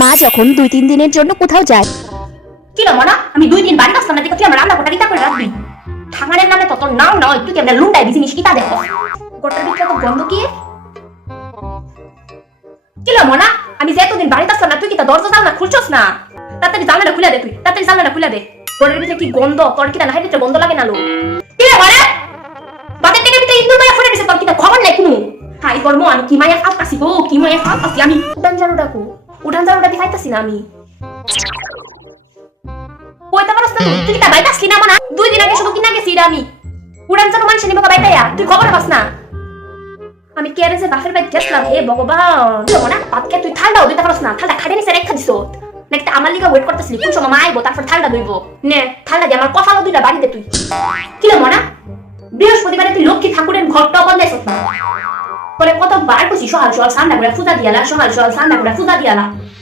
মা যখন 2-3 দিনের জন্য কোথাও যায়। কি রে মনা, আমি 2 দিন বাড়ি আসলাম না দেখো তুই আমার রান্না কোটা কিতা করে রাখবি? ঠাঙ্গানের নামে তো তোর নাম নয়, তুই কেমন লুন্ডাই বিজিনিস কিতা দেখো? গোটার ভিতরে তো গন্ধ কি? কি রে মনা, আমি যে এতদিন বাড়িতে আসলাম না তুই কিতা দরজা জানলা খুলছস না? তাড়াতাড়ি জানলাটা খুলে দে, তুই তাড়াতাড়ি জানলাটা খুলে দে। গোটার ভিতরে কি গন্ধ, তোর কিতা না ভিতরে গন্ধ লাগে না লো? কি রে মনা, বাদের টেনের ভিতরে ইন্দুর মায়া ফুটে দিছে, তোর কিতা খবর নাই কোনো? হাই কর্ম, আমি কি মায়া ফালতাছি গো, কি মায়া ফালতাছি আমি? উঠান ঝাড়ুটা কো, উঠান ঝাড়ুটা দিখাইতাছি না আমি। কইতে পারছ না তুই কিতা বাইতে আসলি না মনা? 2 দিন আগে শুধু কিনা গেছি রে আমি। উড়ান জানো মানুষ নিবো বাইতায়া, তুই খবর পাস না? আমি কে রে যে বাফের বাইত গেছলাম, হে ভগবান। তুই মনা পাতকে তুই থালদাও দিতে পারছ না, থালদা খাড়ে নিছে রেখা দিছ। নাকি আমার লিগা ওয়েট করতেছিলি কোন সময় মা আইবো তারপর থালদা দইবো? নে থালদা দিয়ে আমার কপালও দুইটা বাড়ি দে তুই। কি রে মনা, বৃহস্পতিবারে তুই লক্ষ্মী ঠাকুরের ঘরটা বদলাইছ না? বলে কতবার কইছি সকাল সকাল সান্না করে পূজা দিয়ালা, সকাল সকাল সান্না করে পূজা দিয়ালা।